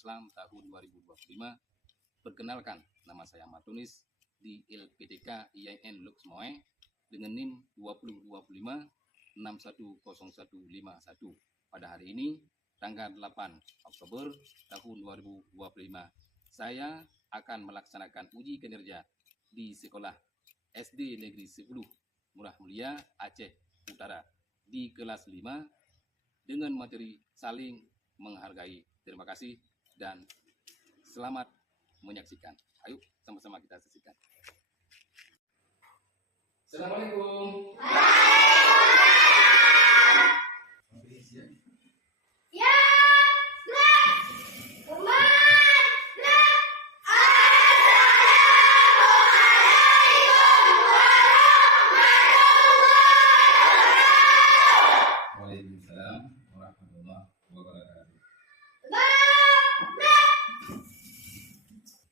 Islam tahun 2025. Perkenalkan, nama saya Ahmad Tunis di LPDK IAIN Luxmoe dengan NIM 2025 610151. Pada hari ini, tanggal 8 Oktober tahun 2025, saya akan melaksanakan uji kinerja di sekolah SD Negeri 10 Murah Mulia Aceh Utara di kelas 5 dengan materi saling menghargai. Terima kasih dan selamat menyaksikan. Ayo sama-sama kita saksikan. Assalamualaikum.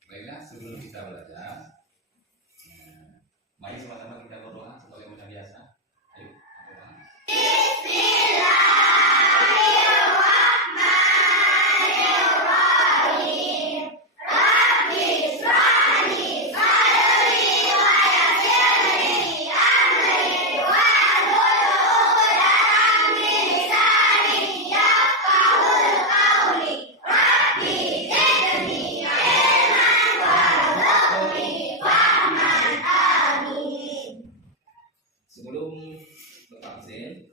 Baiklah, sebelum kita belajar, mari sama-sama kita berdoa sebagai macam biasa. Ayo, berdoa. Sebelum berabsen,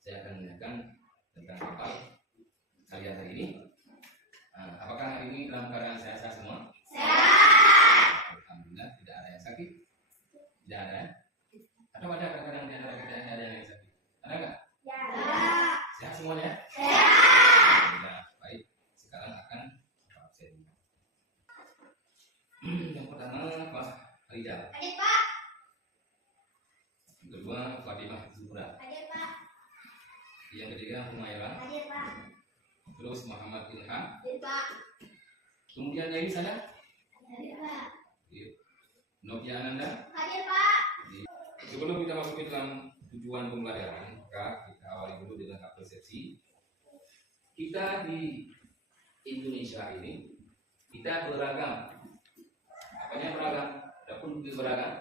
saya akan menanyakan tentang kapal kalian hari ini. Apakah hari ini dalam keadaan sehat semua? Sehat. Alhamdulillah, tidak ada yang sakit. Tidak ada. Atau ada kadang-kadang di antara kita ada yang sakit? Ada nggak? Ya. Sehat semuanya? Sehat. Ya, baik. Sekarang akan berabsen. Yang pertama, Pak Rizal. Hadir, Pak. Yang kedua, Fatimah Zuhra. Hadir, Pak. Yang ketiga, Humaira. Hadir, Pak. Terus Muhammad Ilham. Hadir, Pak. Kemudian yang ini sana, Hadir, Pak. Novia Ananda. Hadir, Pak. Sebelum kita masuk ke dalam tujuan pembelajaran, maka kita awali dulu dengan persepsi. Kita di Indonesia ini, kita beragam. Apanya beragam? Adapun keberagaman.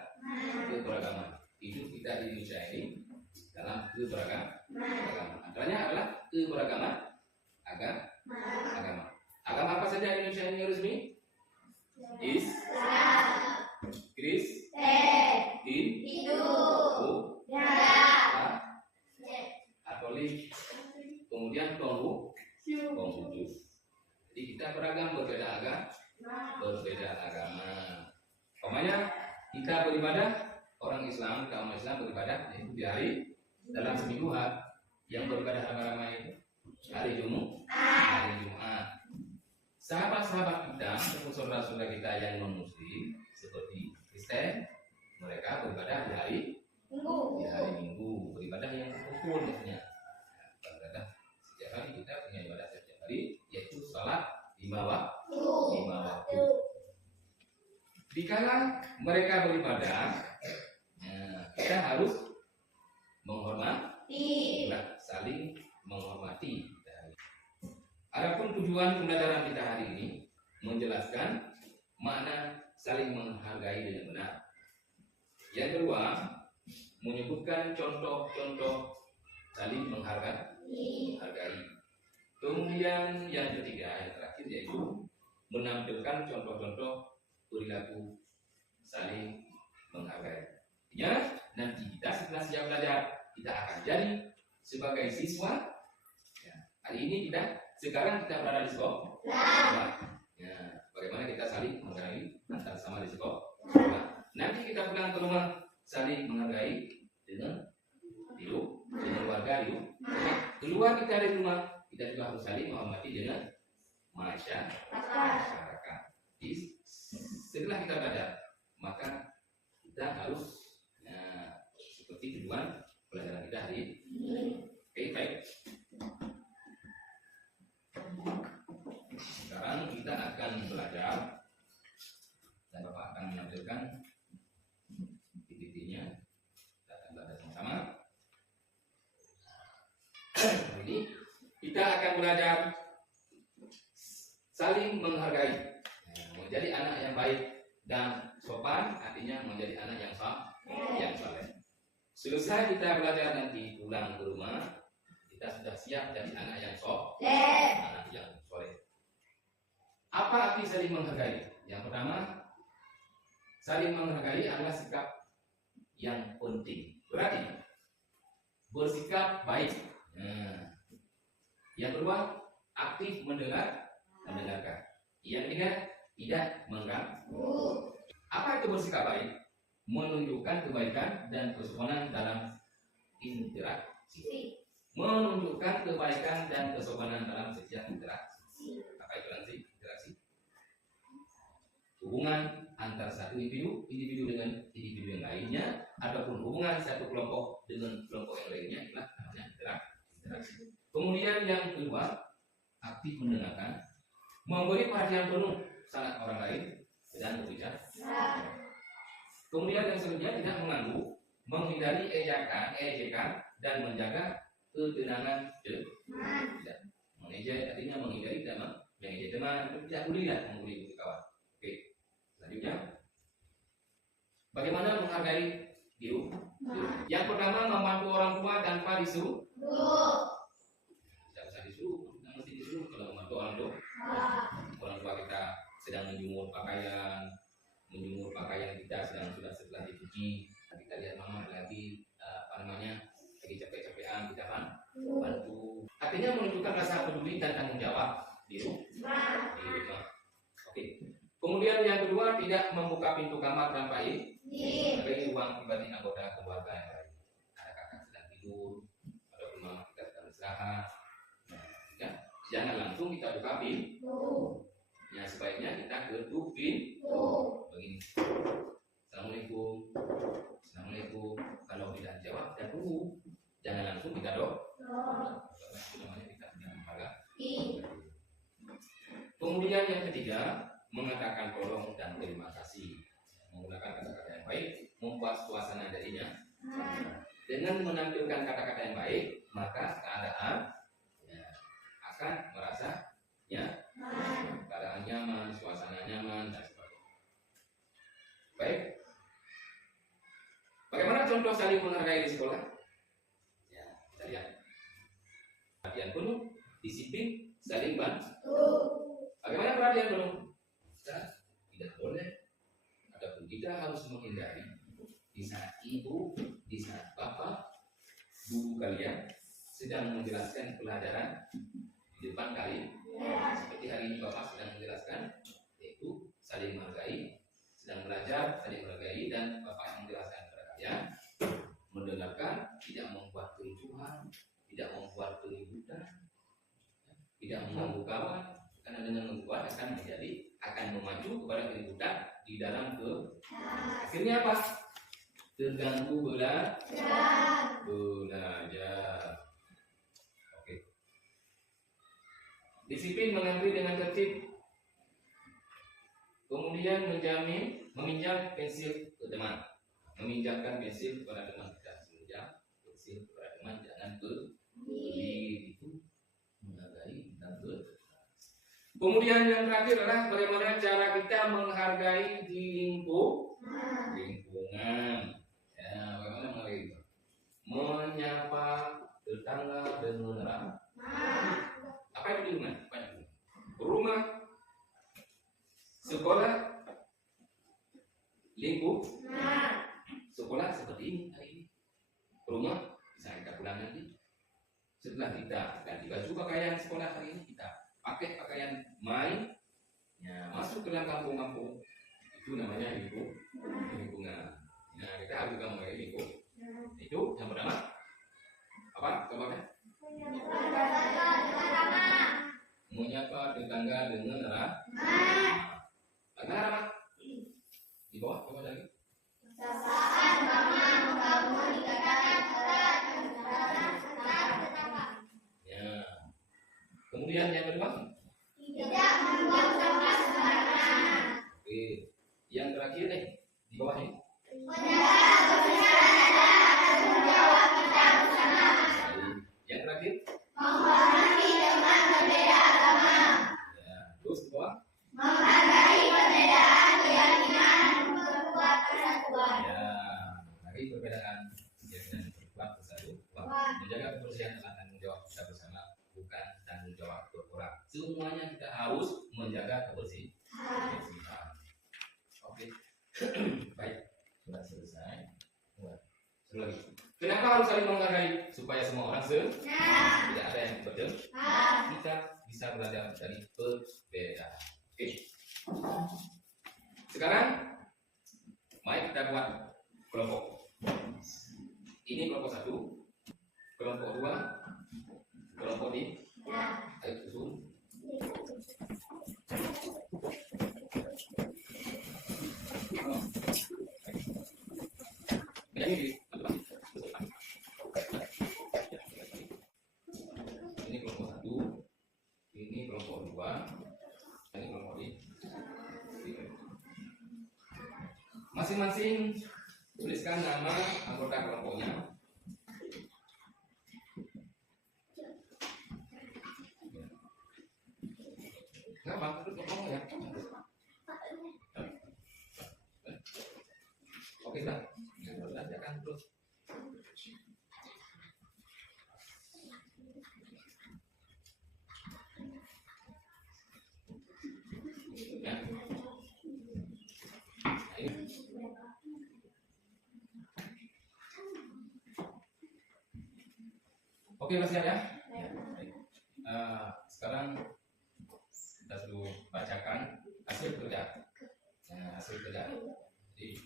Hidup kita di Indonesia ini dalam keberagaman. Antaranya adalah keberagaman agama. Agama apa saja di Indonesia ini resmi? Islam, Kristen, Hindu, Katolik, kemudian Konghucu. Jadi kita beragam, berbeda agama. Umpamanya kita beribadah, orang Islam, kaum Islam beribadah yaitu di hari dalam seminggu yang beribadah agama itu hari Jumat. Sahabat-sahabat kita, saudara-saudara kita yang non-muslim seperti Kristen, mereka beribadah di hari Minggu, beribadah yang rukun maksudnya. Beribadah setiap hari, kita punya ibadah setiap hari, yaitu salat 5 waktu. Dikala mereka beribadah, kita harus saling menghormati. Adapun tujuan pembelajaran kita hari ini menjelaskan makna saling menghargai dengan benar. Yang kedua, menyebutkan contoh-contoh saling menghargai. Kemudian yang ketiga, yang terakhir yaitu menampilkan contoh-contoh perilaku saling menghargai. Ya, nanti kita setelah siap belajar, kita akan jadi sebagai siswa. Ya, hari ini sekarang kita berada di sekolah. Ya, bagaimana kita saling menghargai antar sama di sekolah. Nanti kita pulang ke rumah saling menghargai dengan keluarga hidup. Keluar kita dari rumah, kita juga harus saling menghormati dengan masyarakat. Jadi, setelah kita belajar, maka kita harus seperti tujuan pelajaran kita hari ini. Oke, baik. Sekarang kita akan belajar dan Bapak akan menampilkan PPT-nya. Kita akan belajar sama-sama. Ini kita akan belajar saling menghargai. Menjadi anak yang baik dan sopan artinya menjadi anak yang soleh. Selesai kita belajar nanti pulang ke rumah, kita sudah siap jadi anak yang soleh. Apa arti saling menghargai? Yang pertama, saling menghargai adalah sikap yang penting. Berarti bersikap baik. Yang kedua, aktif mendengarkan. Yang ketiga, tidak mengganggu. Apa itu bersikap baik? Menunjukkan kebaikan dan kesopanan dalam interaksi. Menunjukkan kebaikan dan kesopanan dalam setiap interaksi. Apa itu nanti interaksi? Hubungan antara satu individu dengan individu yang lainnya, ataupun hubungan satu kelompok dengan kelompok yang lainnya, itulah namanya interaksi. Kemudian yang kedua, aktif mendengarkan, memberi perhatian penuh saat orang lain dan berbicara. Kemudian yang selanjutnya, tidak mengganggu, menghindari ejekan dan menjaga ketenangan teman. Tidak mengejek artinya menghindari tidak mengejek teman, tidak boleh membuli kawan. Oke. Selanjutnya, bagaimana menghargai diri? Yang pertama, membantu orang tua tanpa disuruh. Tidak usah disuruh, tidak mesti disuruh kalau membantu orang tua. Orang tua kita sedang menjemur pakaian kita sudah setelah dicuci, kita lihat mama lagi lagi capek-capekan, kita bantu. Artinya menunjukkan rasa peduli dan tanggung jawab di rumah. Oke. Kemudian yang kedua, tidak membuka pintu kamar tanpa izin ruang pribadi anggota keluarga yang lain. Ada kakak sedang tidur, ada mama kita sedang istirahat. Jangan langsung kita buka pintu. Ya, sebaiknya kita ketuk pintu. Begini. Assalamualaikum. Kalau tidak jawab, kita tunggu. Jangan langsung kita namanya kita tidak menghargai. Kemudian yang ketiga, mengatakan tolong dan terima kasih. Menggunakan kata-kata yang baik, membuat suasana darinya. Dengan menampilkan kata-kata yang baik, maka keadaan akan merasa keadaan nyaman, suasana nyaman, dan sebagainya. Baik. Bagaimana contoh saling menghargai di sekolah? Ya, kita lihat. Perhatian penuh, disiplin, saling bantu. Bagaimana perhatian penuh? Kita tidak boleh ataupun kita harus menghindari di saat ibu, di saat bapak, guru kalian sedang menjelaskan pelajaran di depan kalian. Seperti hari ini bapak sedang menjelaskan, yaitu saling menghargai, sedang belajar, saling menghargai, dan bapak menjelaskan kepada kalian, mendengarkan, tidak membuat kericuhan, tidak membuat keributan, tidak mengganggu kawan, karena dengan membuat akan memacu kepada keributan di dalam akhirnya apa? Terganggu belajar. Oke. Disiplin mengambil dengan tertib. Kemudian meminjam pensil ke teman. Meminjamkan pensil kepada teman kita. Meminjam pensil kepada teman, jangan beli itu menghargai dan Kemudian yang terakhir adalah bagaimana cara kita menghargai di lingkungan. Ya, bagaimana menghargai itu? Menyapa tetangga dengan ramah. Apa itu di rumah? Rumah, sekolah, lingkungan. Sekolah seperti ini hari ini. Rumah bisa kita pulang nanti. Setelah kita ganti baju pakaian sekolah hari ini, kita pakai pakaian main, ya, masuk ke dalam kampung-kampung, itu namanya lingkungan. Nah, kita harus juga mengenai lingkungan. Itu yang pertama. Apa? Contohnya? Menyapa tetangga dengan ramah. Bagaimana ramah? Di bawah, coba lagi. Sapaan ramah membangun ikatan erat antara tetangga. Ya. Kemudian yang kedua, tidak membuang sampah sembarangan. oke. Yang terakhir nih di bawah ini. Menjaga kebersihan adalah tanggung jawab kita bersama. Yang terakhir. Menghormati teman berbeda agama. Ya. Terus di bawah. Baik, sudah selesai. Satu lagi. Kenapa harus saling menghargai? Supaya semua orang tidak ada yang betul. Kita bisa belajar dari perbedaan. Oke. Sekarang, mari kita buat kelompok. Ini kelompok 1, kelompok 2, kelompok D. Ayo susun. Ini kelompok 1, ini kelompok 2, ini kelompok D. Masing-masing tuliskan nama anggota kelompoknya. Nggak apa-apa, ngomong ya. Oke, Pak. Nanti akan terus. Ya. Ini. Oke, Mas ya. Sekarang kita sudah bacakan hasil kerja. Nah, hasil kerja. Jadi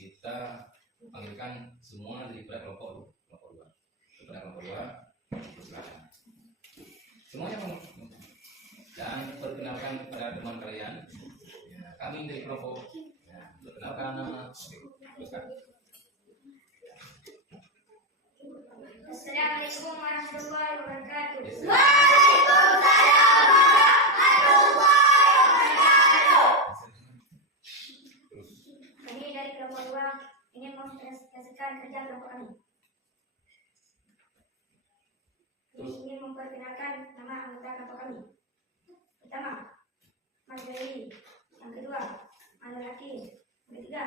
kita panggilkan semua dari kelompok 2. Kepada kelompok 2, silakan. Semuanya dan perkenalkan kepada teman kalian. Ya, kami dari kelompok. Ya, perkenalkan nama. Oke, teruskan. Assalamualaikum warahmatullahi wabarakatuh. Kami dari kelompok 2 ingin mempresentasikan kerja kelompok kami. Kami ingin memperkenalkan nama anggota kelompok kami. Pertama, Mas Dewi. Yang kedua, Manul Hakim. Yang ketiga,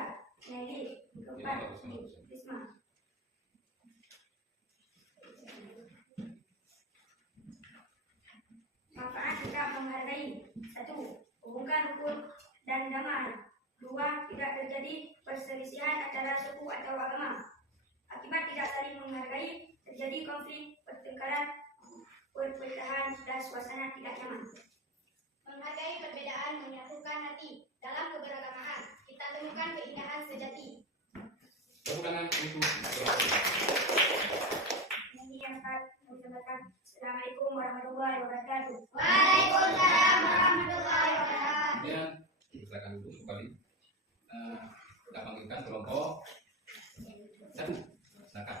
Nelly. Yang keempat, Risma. Manfaat sikap menghargai. 1. Hubungkan rukun dan damai. 2. Tidak terjadi perselisihan antara suku atau agama. Akibat tidak saling menghargai, terjadi konflik, pertengkaran, perpecahan, dan suasana tidak nyaman. Menghargai perbedaan menyatukan hati. Dalam keberagaman, kita temukan keindahan sejati. Tepuk tangan untuk Ini yang mengucapkan Assalamualaikum warahmatullahi wabarakatuh. Waalaikumsalam warahmatullahi wabarakatuh. kemudian silakan dulu kembali. Kita panggilkan kelompok 1. Silakan.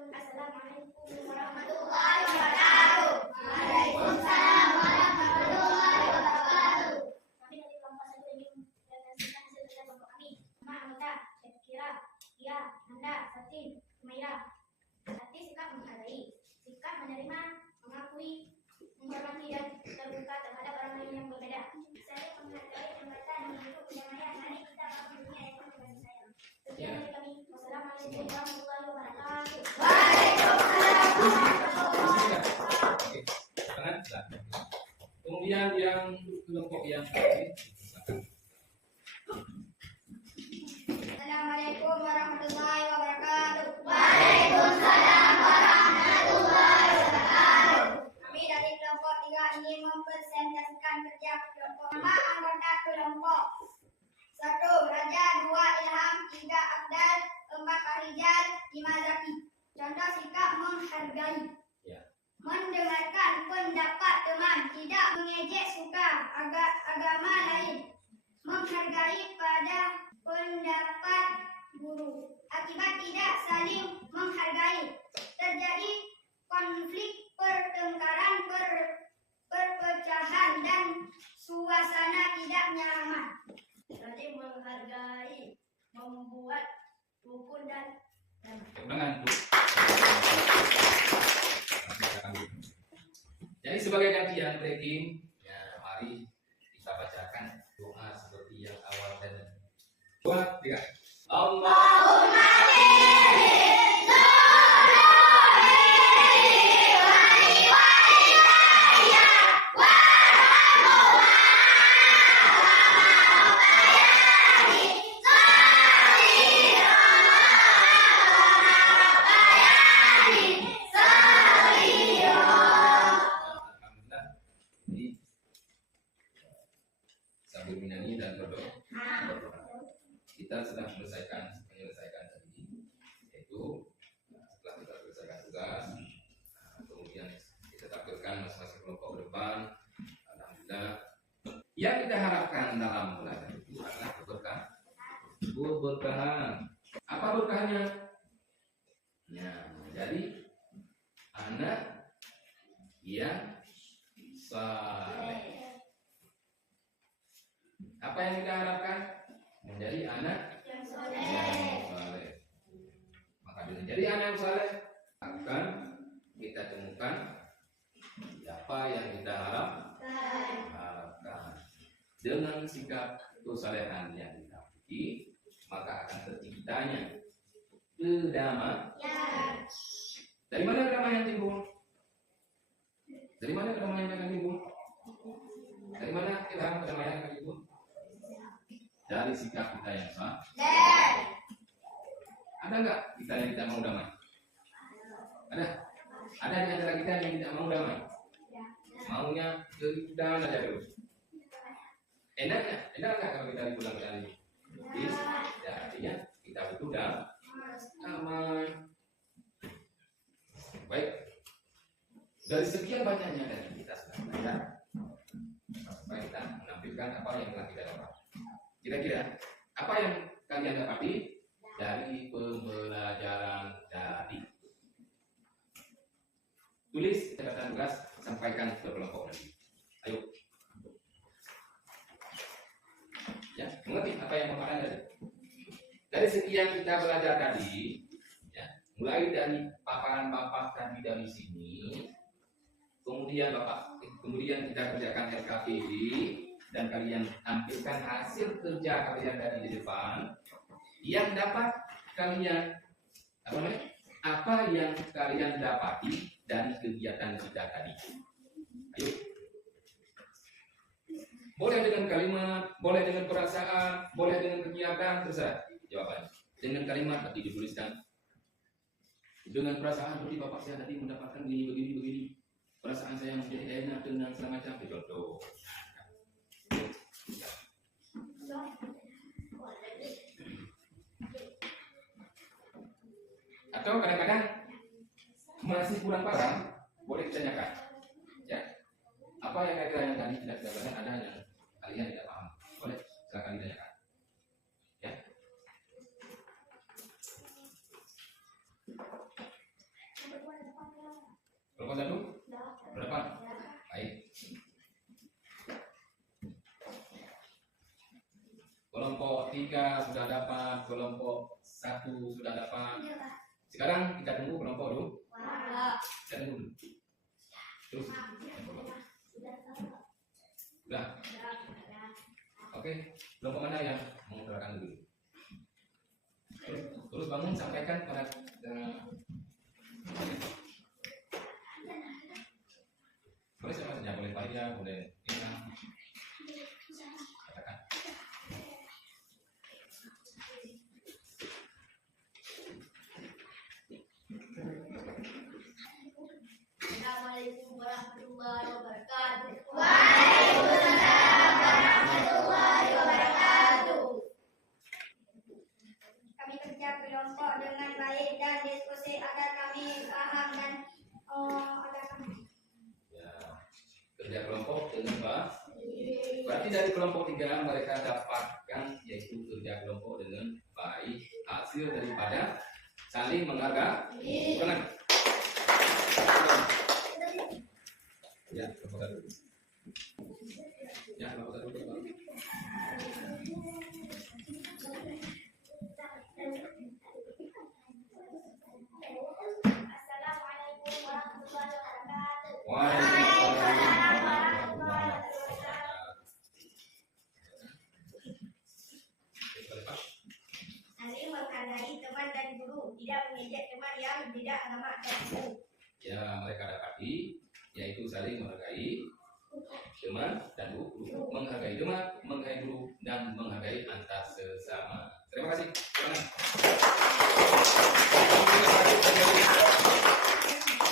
Assalamualaikum warahmatullahi wabarakatuh. Waalaikumsalam warahmatullahi wabarakatuh. Kami dari kelompok 1 ingin mempresentasikan hasil kerja kelompok kami. Nama anggota, Syakira, Dia, Nanda, Satin, Humaira. Hati sikap menghargai, sikap menerima, mengakui, menghormati dan terbuka terhadap orang lain yang berbeda. Saya menghargai anggota dan hidup berdamaian. Mari kita bangun dunia yang penuh kasih sayang. Sekian dari kami. Wassalamualaikum warahmatullahi wabarakatuh. Oke, tangan silakan. Kemudian yang kelompok yang terakhir, silakan. Assalamualaikum warahmatullahi wabarakatuh. Waalaikumsalam warahmatullahi wabarakatuh. Kami dari kelompok 3 ingin mempresentasikan kerja kelompok. Nama anggota kelompok: 1. Raja, 2. Ilham, 3. Afdal, 4. Farizal, 5. Zaki. Contoh sikap menghargai. Ya. Mendengarkan pendapat teman, tidak mengejek suka agama lain. Menghargai pada pendapat guru. Akibat tidak saling menghargai, terjadi konflik, pertengkaran, perpecahan, dan suasana tidak nyaman. Saling menghargai, membuat rukun dan Tepuk tangan untuk. Jadi sebagai gantian breaking, ya mari kita bacakan doa seperti yang awal tadi. 2, 3. Allahumma kita sedang menyelesaikan tadi, yaitu setelah kita selesaikan tugas, kemudian kita tampilkan masing-masing kelompok ke depan. Alhamdulillah, yang kita harapkan dalam belajar itu adalah keberkahan. Apa berkahnya? Ya, jadi anak yang saleh. Apa yang kita harapkan? Menjadi anak yang saleh. Maka dengan jadi anak yang saleh akan kita temukan apa yang kita harapkan. Dengan sikap kesalehan yang kita miliki, maka akan terciptanya kedamaian. Dari mana kedamaian timbul? Dari mana kedamaian akan timbul? Dari mana kedamaian akan timbul? Dari sikap kita yang sah. Ada nggak kita yang tidak mau damai? Ada? Ada di antara kita yang tidak mau damai? Maunya keributan aja terus. Enak nggak kalau kita dipulang kali? Ya, artinya kita butuh damai. Baik. Dari sekian banyaknya dari kita sudah belajar, supaya kita menampilkan apa yang telah kita dapat. Kira-kira apa yang kalian dapati dari pembelajaran tadi? Tulis catatan tugas, sampaikan ke kelompok nanti. Ayo. Ya, mengerti apa yang Bapak tadi? Dari sekian kita belajar tadi, ya, mulai dari paparan Bapak tadi dari sini, kemudian kita kerjakan RKPD dan kalian tampilkan hasil kerja kalian dari di depan yang dapat kalian apa yang kalian dapati dari kegiatan kita tadi. Ayo. Boleh dengan kalimat, boleh dengan perasaan, boleh dengan kegiatan, terserah jawabannya. Dengan kalimat nanti dituliskan. Dengan perasaan seperti Bapak saya tadi mendapatkan begini. Perasaan saya menjadi enak dengan segala macam, contoh. Atau kadang-kadang masih kurang paham, boleh ditanyakan. Ya, apa yang kalian tadi tidak belajar, ada yang kalian tidak paham, boleh silakan ditanyakan. Ya. Kelompok satu berapa? Baik. Kelompok 3 sudah dapat, kelompok 1 sudah dapat. Sekarang kita tunggu kelompok dulu. Kita tunggu dulu. Terus. Sudah. Oke, kelompok mana yang mengutarakan dulu? Terus bangun, sampaikan pada boleh siapa saja, boleh Faria, boleh Ina. Katakan. Assalamualaikum warahmatullahi wabarakatuh. Waalaikumsalam warahmatullahi wabarakatuh. Kami kerja kelompok dengan baik dan diskusi agar kami paham dan agar kami. Ya, kerja kelompok dengan baik. Berarti dari kelompok 3 mereka dapatkan yaitu kerja kelompok dengan baik, hasil daripada saling menghargai. Benar? Ya, kelompok 1. Ya, kelompok 1. Assalamualaikum warahmatullahi wabarakatuh. Waalaikumsalam warahmatullahi wabarakatuh. Saling menghargai teman dan guru, tidak mengejek teman yang tidak agama dan guru. Ya, mereka dapati yaitu saling menghargai teman dan guru, menghargai teman, menghargai guru, dan menghargai antar sesama. Terima kasih.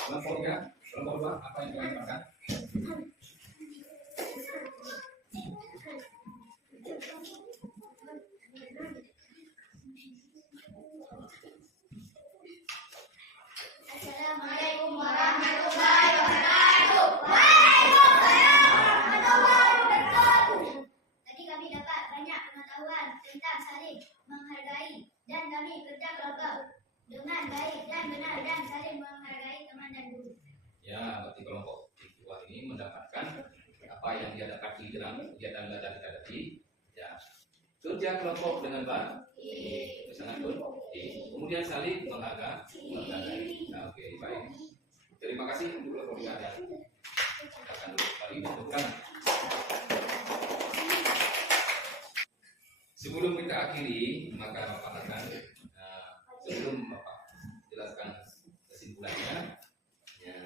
Kelompok 3, kelompok 2, apa yang kalian dapatkan? baik dan benar dan saling menghargai teman dan guru. Ya, berarti kelompok kedua ini mendapatkan apa yang dia dapati dalam kegiatan belajar kita tadi. Ya, kerja kelompok dengan baik. Sangat baik. Kemudian saling menghargai. Nah, oke, baik. Terima kasih untuk kelompok yang ada. Kita akan kembali untuk sebelum kita akhiri, maka Bapak akan sebelum Bapak jelaskan kesimpulannya, ya,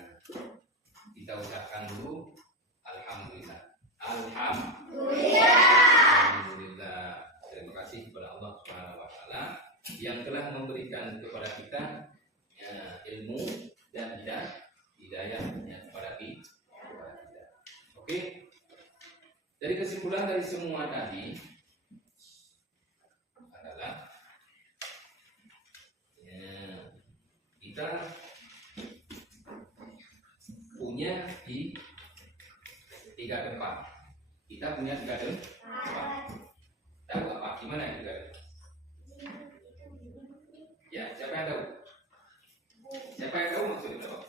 kita ucapkan dulu alhamdulillah. Alhamdulillah. Terima kasih kepada Allah Subhanahu wa taala yang telah memberikan kepada kita ya, ilmu dan hidayahnya kepada kita. Oke. Dari kesimpulan dari semua tadi adalah ya, kita punya di 3 tempat. Kita punya 3 tempat. Tahu apa? Gimana yang 3 tempat? Ya, siapa yang tahu? Siapa yang tahu maksudnya apa?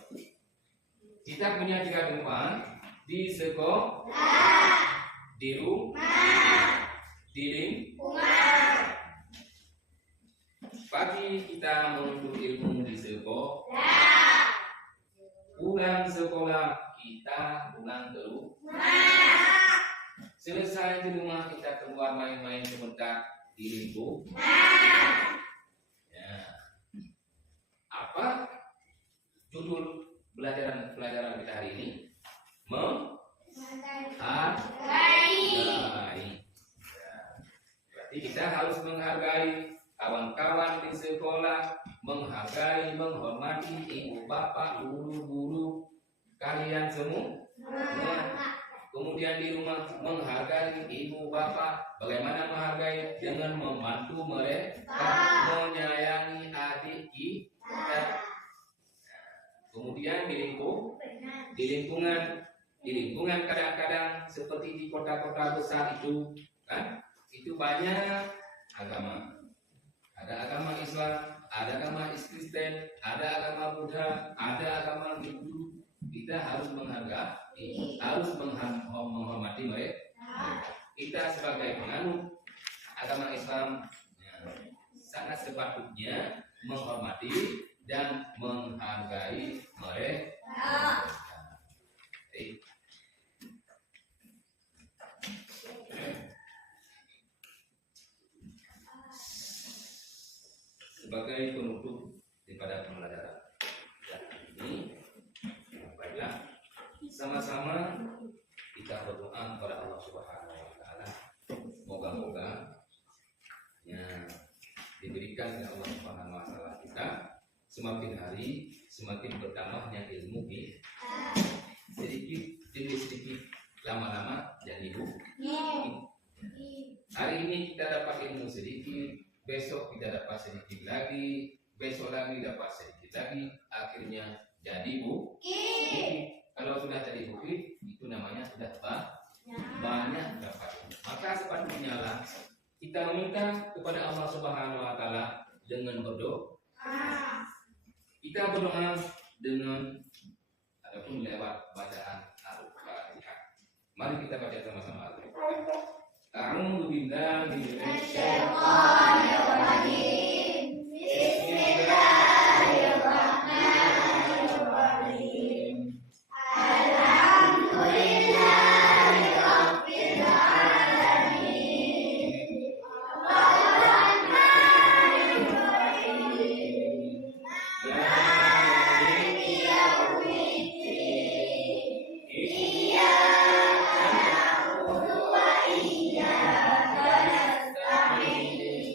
Kita punya 3 tempat di sekolah, di rumah, di lingkungan. Pagi kita menuntut ilmu di sekolah. Pulang sekolah kita pulang ke rumah. Selesai di rumah kita keluar main-main sebentar di lingkungan. Ya. Apa judul pelajaran kita hari ini? Menghargai. Berarti kita harus menghargai kawan-kawan di sekolah, menghargai, menghormati ibu bapak, guru-guru kalian semua. Kemudian di rumah menghargai ibu bapak. Bagaimana menghargai? Dengan membantu mereka, menyayangi adik kita. Kemudian di lingkungan kadang-kadang seperti di kota-kota besar itu, kan? Itu banyak agama. Ada agama Islam, ada agama Kristen, ada agama Buddha, ada agama Hindu. Kita harus menghargai, harus menghormati mereka. Kita sebagai penganut agama Islam ya, sangat sepatutnya menghormati dan menghargai mereka. Sebagai penutup daripada pembelajaran ini, baiklah sama-sama kita berdoa kepada Allah Subhanahu wa taala. Moga-moga ya diberikan oleh Allah Subhanahu wa taala kita semakin hari semakin bertambahnya ilmu kita. Sedikit demi sedikit, lama-lama jadi bukti. Hari ini kita dapat ilmu sedikit, besok kita dapat sedikit lagi, besok lagi dapat sedikit lagi, akhirnya jadi bukti. Kalau sudah jadi bukti, itu namanya sudah banyak dapat. Maka sepatutnya lah kita meminta kepada Allah Subhanahu wa taala dengan berdoa. Kita berdoa dengan ataupun lewat bacaan Al-Fatihah. Mari kita baca sama-sama Al-Fatihah. A'udzu billahi minasyaitonir rajim. Bismillahirrahmanirrahim. Alhamdulillahirabbil alamin. Arrahmanir rahim. Maliki yaumiddin. Iyyaka na'budu wa iyyaka nasta'in.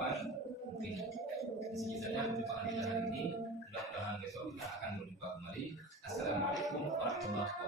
depan. Mungkin di sini saja perjumpaan kita hari ini. Mudah-mudahan besok kita akan berjumpa kembali. Assalamualaikum warahmatullahi wabarakatuh.